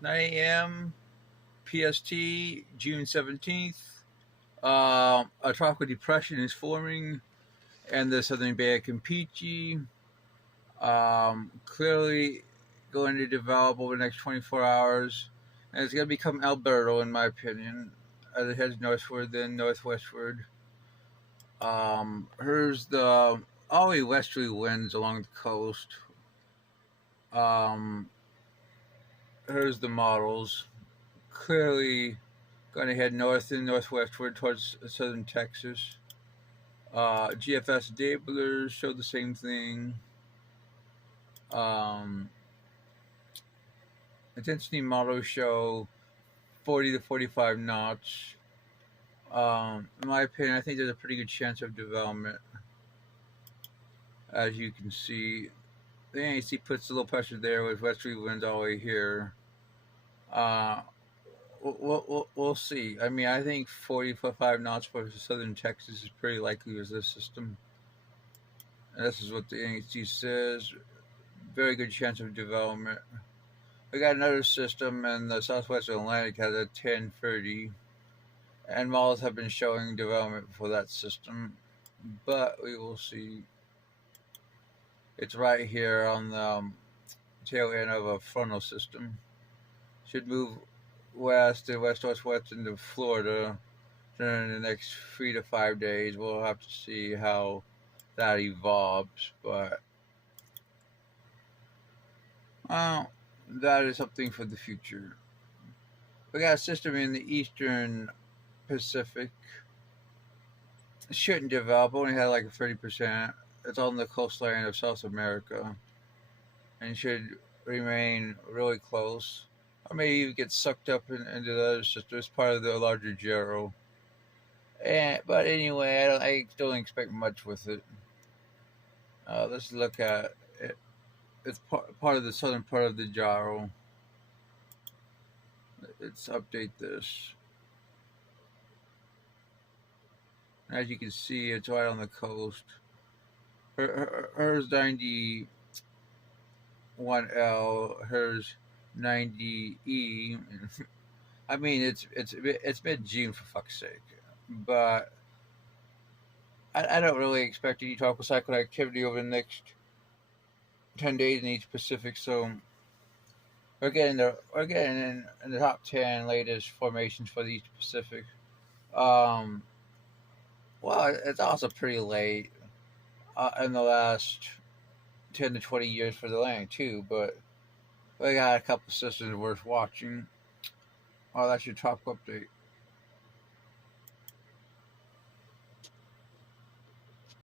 9 a.m. PST, June 17th. A tropical depression is forming in the southern Bay of Campeche. Clearly going to develop over the next 24 hours. And it's going to become Alberto, in my opinion, as it heads northward, then northwestward. Here's the always westerly winds along the coast. Um, here's the models. Clearly going to head north and northwestward towards southern Texas. GFS Dablers show the same thing. Um, intensity models show 40 to 45 knots. In my opinion, I think there's a pretty good chance of development. As you can see, the NAC puts a little pressure there with westerly winds all the way here. Uh, we'll see. I mean, I think 45 knots for southern Texas is pretty likely with this system. And this is what the NAC says. Very good chance of development. We got another system in the southwest Atlantic has a 1030, and models have been showing development for that system, but we will see. It's right here on the tail end of a frontal system. Should move west and west-west into Florida during the next 3 to 5 days. We'll have to see how that evolves, but well, that is something for the future. We got a system in the eastern Pacific. It shouldn't develop. Only had like a 30%. It's on the coastline of South America and should remain really close. Or maybe even get sucked up into the other system as part of the larger gyro. But anyway, don't expect much with it. Let's look at it. It's part of the southern part of the gyro. Let's update this. As you can see, it's right on the coast. Hers 91L, hers 90E. I mean, it's mid June for fuck's sake, but I don't really expect any tropical cyclone activity over the next 10 days in each Pacific. So we're getting in the top 10 latest formations for the East Pacific. Um, well, it's also pretty late in the last 10 to 20 years for the land too, but we got a couple systems worth watching. Oh, that's your tropical update.